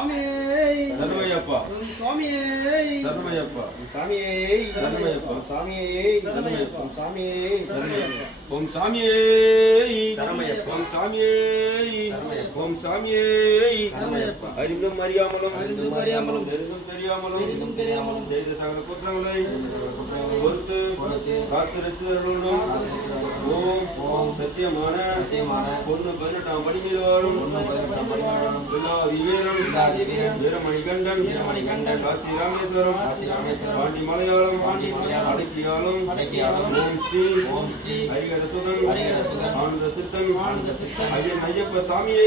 சரணமையப்பா சுவாமியே சரணமையப்பா சாமியே சரணமையப்பா சாமியே சரணமையப்பா சாமியே ஓம் சாமியே சரணமையப்பா ஓம் சாமியே ஓம் சாமியே அறிந்தும் அறியாமலும் தெரிந்தும் தெரியாமலும் செய்த சகல குற்றங்களை பொறுத்து காத்து ரசிகர்களும் ஓம் சத்தியமான பொண்ணு 18ஆம் படி மீது வாழும் வீரமணிகண்டன் காசி ராமேஸ்வரம் பாண்டி மலையாளம் அடக்கியாலும் ஓம் ஸ்ரீ ஹரிஹரசுதன் ஆனந்த சித்தன் ஐயன் ஐயப்ப சாமியே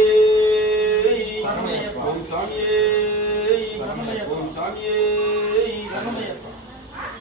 ஓம் சாமியே ஓம் சாமியே